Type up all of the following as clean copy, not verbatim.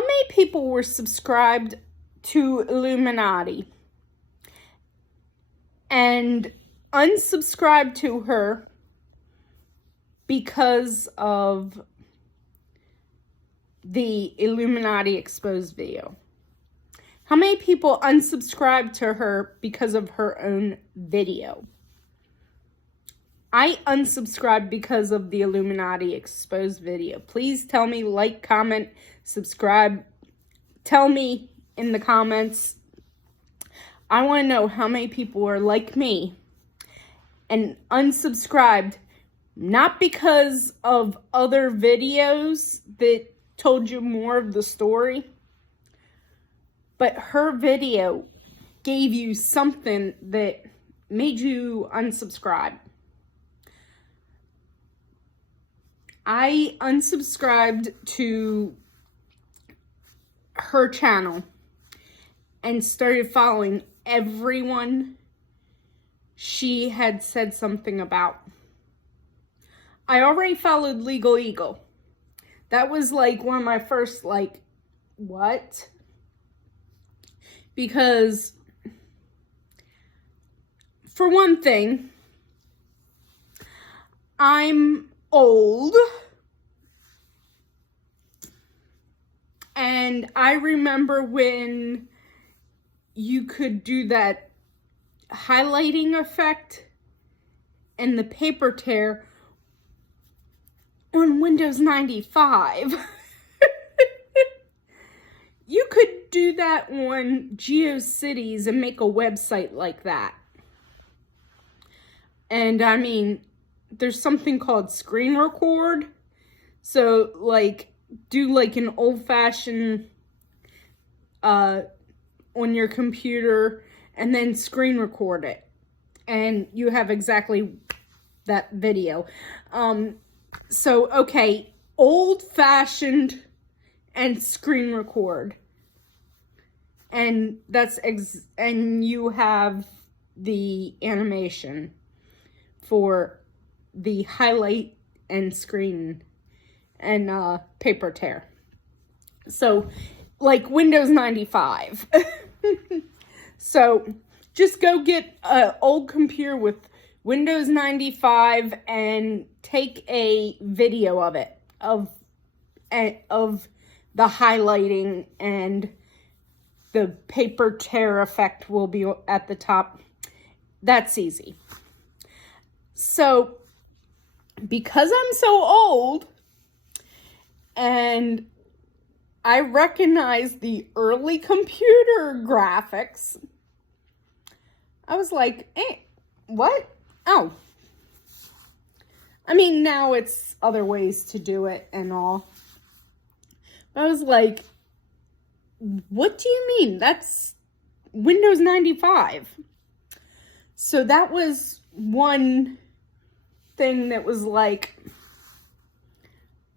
How many people were subscribed to Illuminati and unsubscribed to her because of the Illuminati exposed video? How many people unsubscribed to her because of her own video? I unsubscribed because of the Illuminati exposed video. Please tell me, like, comment, subscribe. Tell me in the comments. I want to know how many people are like me and unsubscribed, not because of other videos that told you more of the story, but her video gave you something that made you unsubscribe. I unsubscribed to her channel and started following everyone she had said something about. I already followed Legal Eagle. That was like one of my first, like, what? Because, for one thing, I'm old, and I remember when you could do that highlighting effect and the paper tear on Windows 95. You could do that on GeoCities and make a website like that. And I mean, there's something called screen record. So, like, do like an old-fashioned on your computer and then screen record it. And you have exactly that video. So, okay, old-fashioned and screen record. And that's and you have the animation for the highlight and screen and paper tear. So, like Windows 95. So, just go get an old computer with Windows 95 and take a video of it, of the highlighting, and the paper tear effect will be at the top. That's easy. So, because I'm so old, and I recognize the early computer graphics, I was like, what? Oh. I mean, now it's other ways to do it and all. But I was like, what do you mean? That's Windows 95. So that was one thing that was like,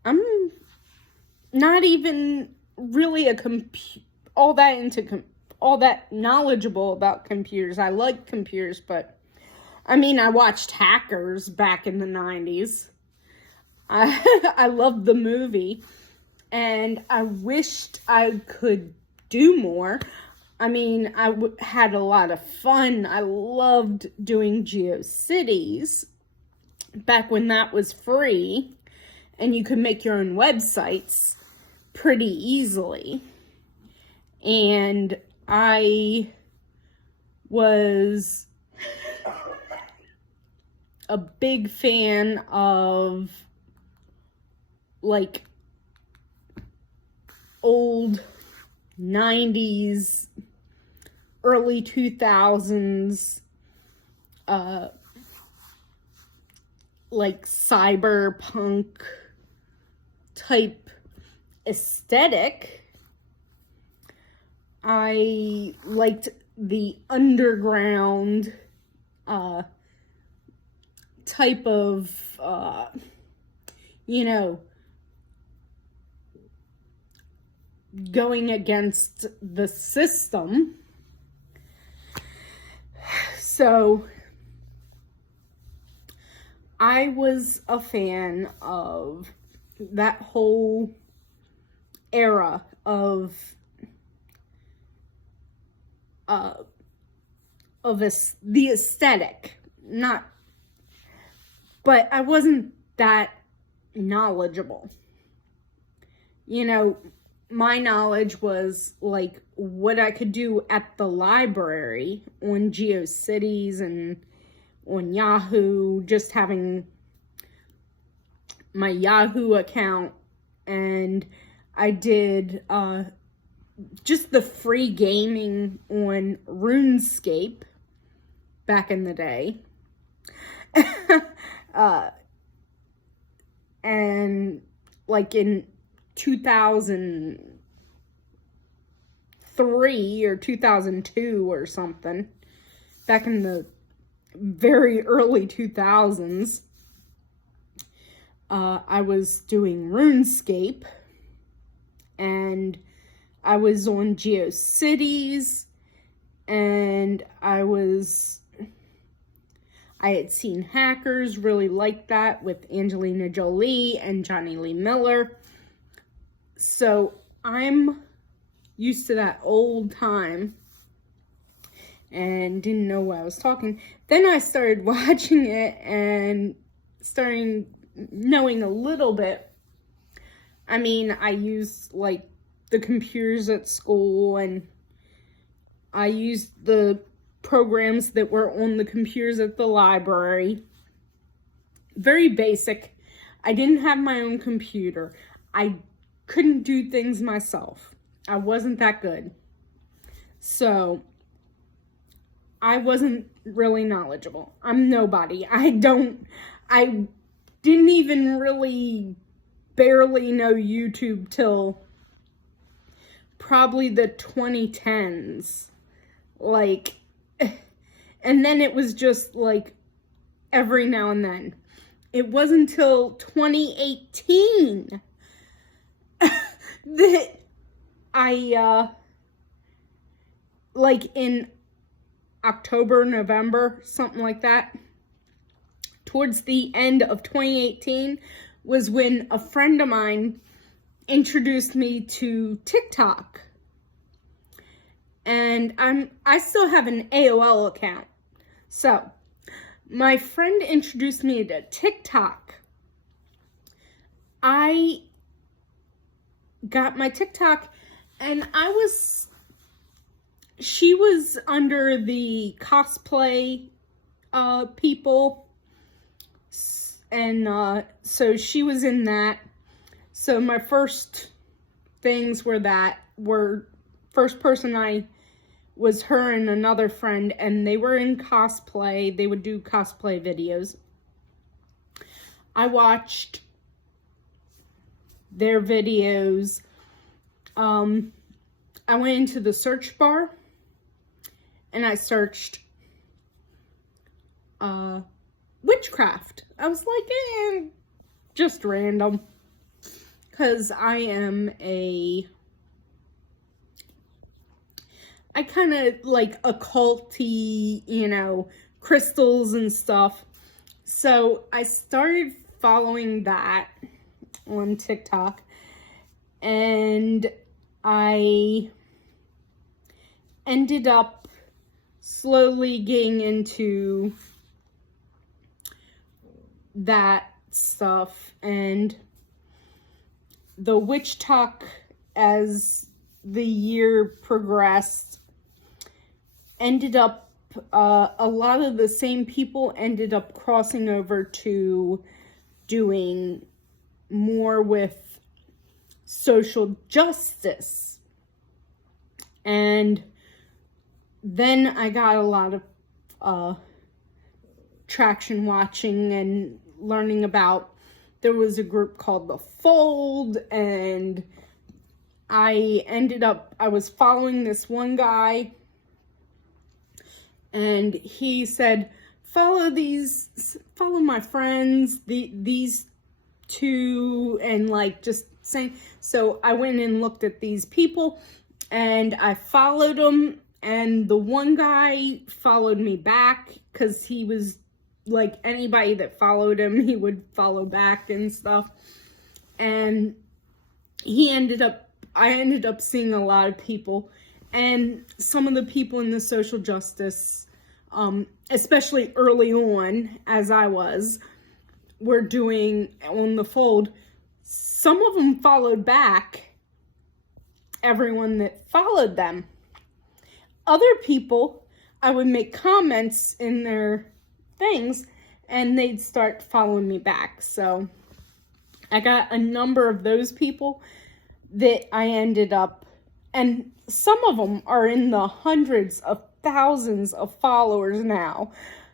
I'm not even really all that knowledgeable about computers. I like computers, but I mean, I watched Hackers back in the 90s. I loved the movie, and I wished I could do more. I mean, I had a lot of fun. I loved doing GeoCities back when that was free, and you could make your own websites pretty easily. And I was a big fan of, like, old 90s, early 2000s, like cyberpunk type aesthetic. I liked the underground type of, going against the system. So I was a fan of that whole era of the aesthetic, but I wasn't that knowledgeable. You know, my knowledge was like what I could do at the library on GeoCities and on Yahoo, just having my Yahoo account, and I did just the free gaming on RuneScape back in the day. And like in 2003 or 2002 or something, back in the very early 2000s, I was doing RuneScape, and I was on GeoCities, and I had seen Hackers, really liked that, with Angelina Jolie and Johnny Lee Miller. So I'm used to that old time and didn't know what I was talking. Then I started watching it and starting knowing a little bit. I mean, I used like the computers at school, and I used the programs that were on the computers at the library. Very basic. I didn't have my own computer. I couldn't do things myself. I wasn't that good. So I wasn't really knowledgeable. I'm nobody. I didn't even really barely know YouTube till probably the 2010s. Like, and then it was just like every now and then. It wasn't until 2018 that I, like in October, November, something like that, towards the end of 2018 was when a friend of mine introduced me to TikTok. And I still have an AOL account. So, my friend introduced me to TikTok. I got my TikTok, and she was under the cosplay people, and so she was in that. So my first things first person I was her and another friend, and they were in cosplay. They would do cosplay videos. I watched their videos. I went into the search bar and I searched witchcraft. I was like, just random, because I kind of like occulty, crystals and stuff. So I started following that on TikTok, and I ended up slowly getting into that stuff, and the witch talk, as the year progressed, ended up, a lot of the same people ended up crossing over to doing more with social justice. And then I got a lot of traction watching and learning about, there was a group called The Fold, and I was following this one guy, and he said, follow my friends, these two, and like just saying. So I went and looked at these people, and I followed them, and the one guy followed me back, because he was like, anybody that followed him, he would follow back and stuff. And he ended up I ended up seeing a lot of people, and some of the people in the social justice, especially early on, as I was, were doing on the fold. Some of them followed back everyone that followed them. Other people, I would make comments in their things, and they'd start following me back. So I got a number of those people that I ended up, and some of them are in the hundreds of thousands of followers now.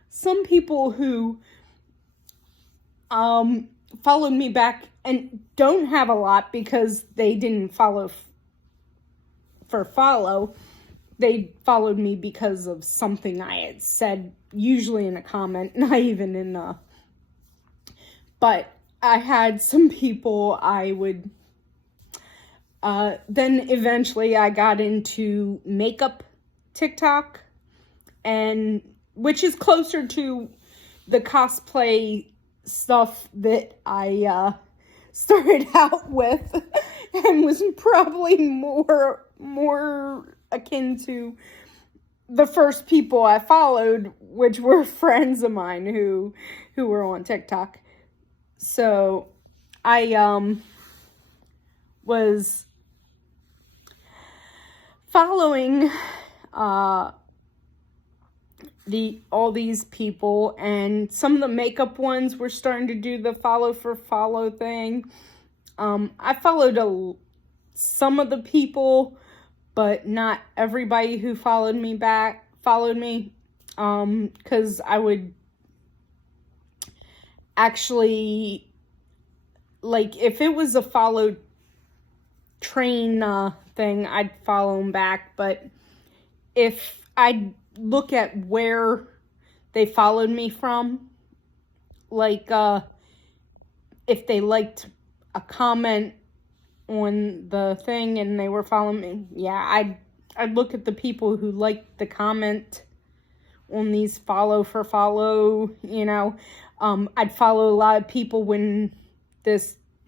Some people who followed me back and don't have a lot because they didn't follow for follow. They followed me because of something I had said, usually in a comment, not even in a... But I had some people I would... then eventually I got into makeup TikTok, and which is closer to the cosplay stuff that I started out with, and was probably more akin to the first people I followed, which were friends of mine who were on TikTok. So I was following all these people, and some of the makeup ones were starting to do the follow for follow thing. I followed some of the people, but not everybody who followed me, because I would actually, like, if it was a follow train thing, I'd follow them back. But if I look at where they followed me from, like if they liked a comment on the thing and they were following me, yeah, I'd look at the people who liked the comment on these follow for follow, you know. I'd follow a lot of people when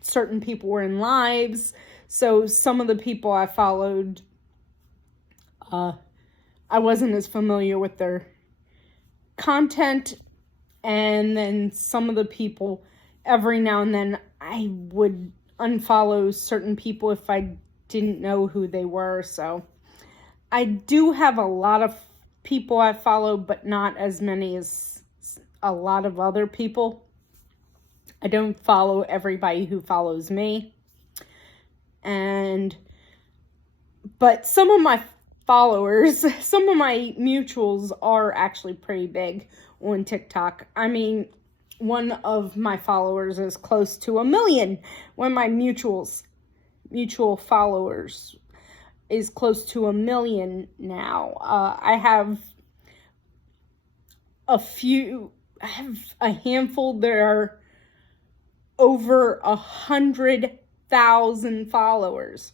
certain people were in lives. So some of the people I followed, I wasn't as familiar with their content. And then some of the people, every now and then, I would unfollow certain people if I didn't know who they were. So I do have a lot of people I follow, but not as many as a lot of other people. I don't follow everybody who follows me. But some of my followers, some of my mutuals are actually pretty big on TikTok. I mean, one of my followers is close to 1 million. One of my mutual followers is close to 1 million now. I have a handful that are over 100,000 followers.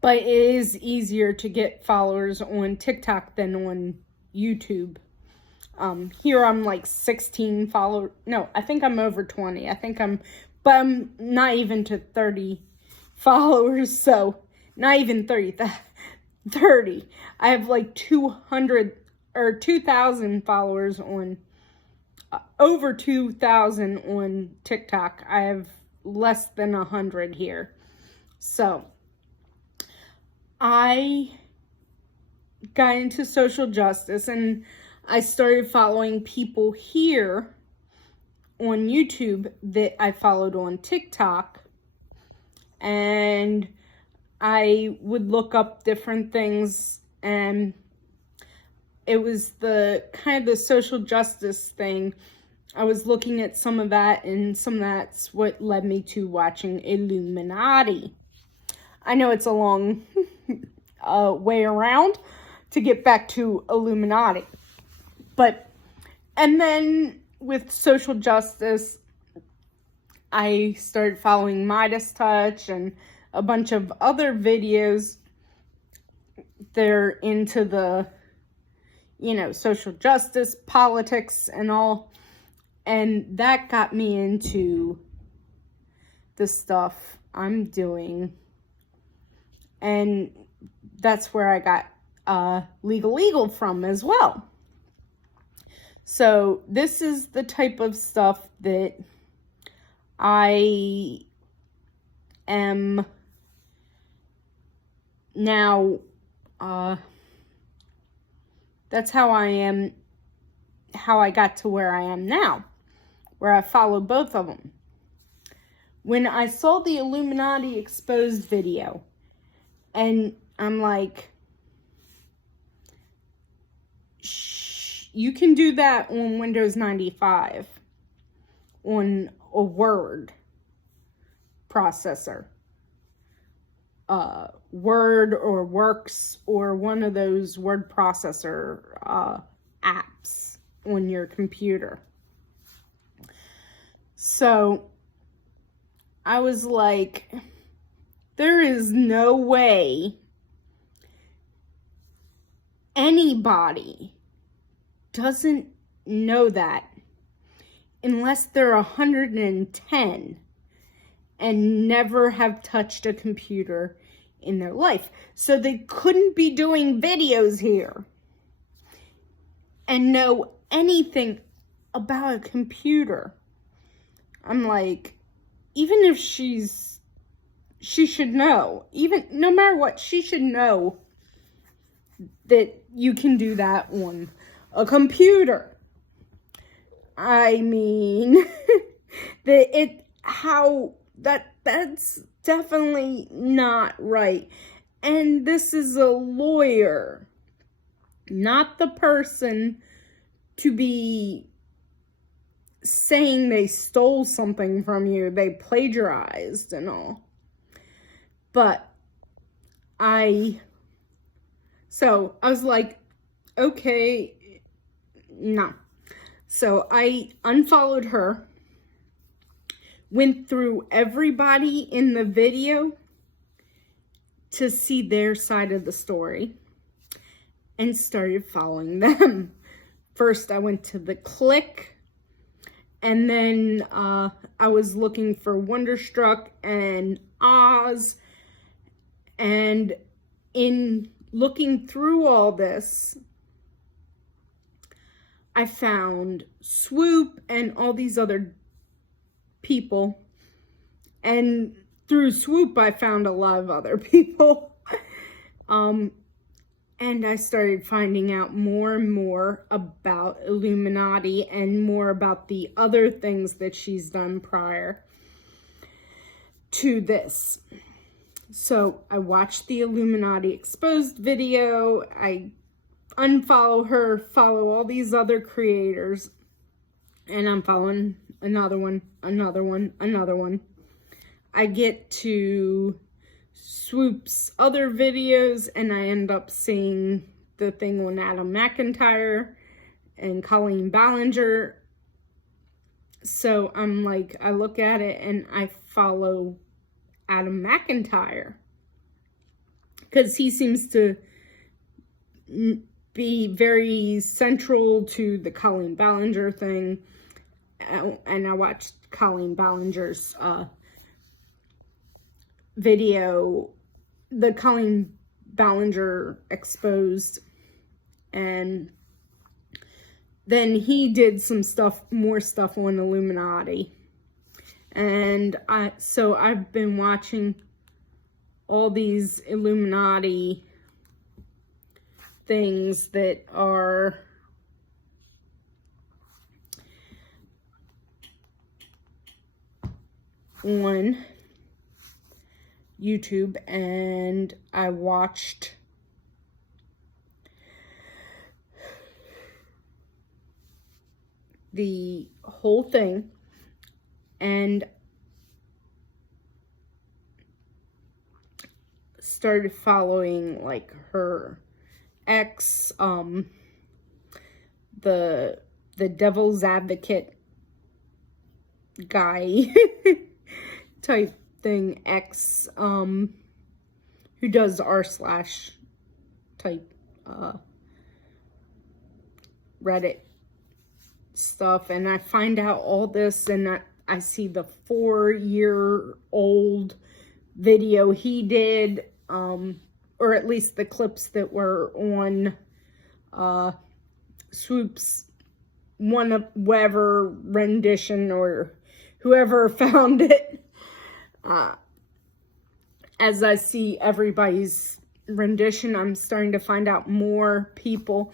But it is easier to get followers on TikTok than on YouTube. Here I'm like 16 followers. No, I think I'm over 20. But I'm not even to 30 followers. So not even 30. 30. I have like 200 or 2,000 followers on, over 2,000 on TikTok. I have less than 100 here. So I got into social justice, and I started following people here on YouTube that I followed on TikTok, and I would look up different things, and it was the kind of the social justice thing. I was looking at some of that, and some of that's what led me to watching Illuminati. I know it's a long way around to get back to Illuminati. And then with social justice, I started following Midas Touch and a bunch of other videos. They're into the, social justice, politics, and all. And that got me into the stuff I'm doing And that's where I got Legal from as well. So this is the type of stuff that I am now, that's how I got to where I am now, where I follow both of them. When I saw the Illuminati exposed video, and I'm like, you can do that on Windows 95 on a Word processor. Word or Works or one of those word processor apps on your computer. So I was like, there is no way anybody doesn't know that unless they're 110 and never have touched a computer in their life. So they couldn't be doing videos here and know anything about a computer. I'm like, even if she should know, even no matter what, she should know that you can do that on a computer. I mean, that's definitely not right. And this is a lawyer, not the person to be saying they stole something from you, they plagiarized and all. But so I was like, okay, no. So I unfollowed her, went through everybody in the video to see their side of the story, and started following them. First, I went to the Click, and then I was looking for Wonderstruck and Oz, and in looking through all this, I found Swoop and all these other people, and through Swoop I found a lot of other people. And I started finding out more and more about Illuminati and more about the other things that she's done prior to this. So I watched the Illuminati exposed video. I unfollow her, follow all these other creators, and I'm following another one. I get to Swoop's other videos, and I end up seeing the thing on Adam McIntyre and Colleen Ballinger. So I'm like, I look at it and I follow Adam McIntyre because he seems to be very central to the Colleen Ballinger thing. And I watched Colleen Ballinger's video, the Colleen Ballinger exposed, and then he did some more stuff on Illuminati. And so I've been watching all these Illuminati things that are on YouTube, and I watched the whole thing, and started following like her ex, the devil's advocate guy type thing, ex, who does r/ type Reddit stuff, and I find out all this, and I see the 4-year-old video he did or at least the clips that were on Swoop's whatever rendition or whoever found it. As I see everybody's rendition, I'm starting to find out more people.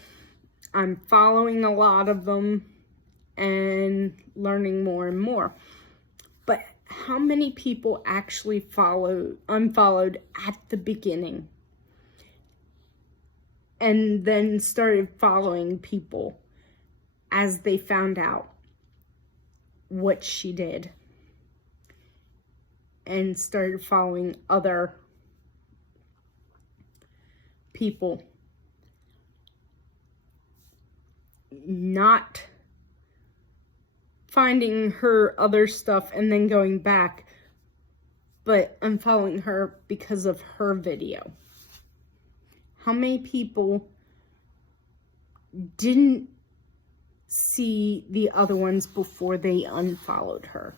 I'm following a lot of them and learning more and more. But how many people actually unfollowed at the beginning and then started following people as they found out what she did and started following other people, not finding her other stuff and then going back, but unfollowing her because of her video? How many people didn't see the other ones before they unfollowed her?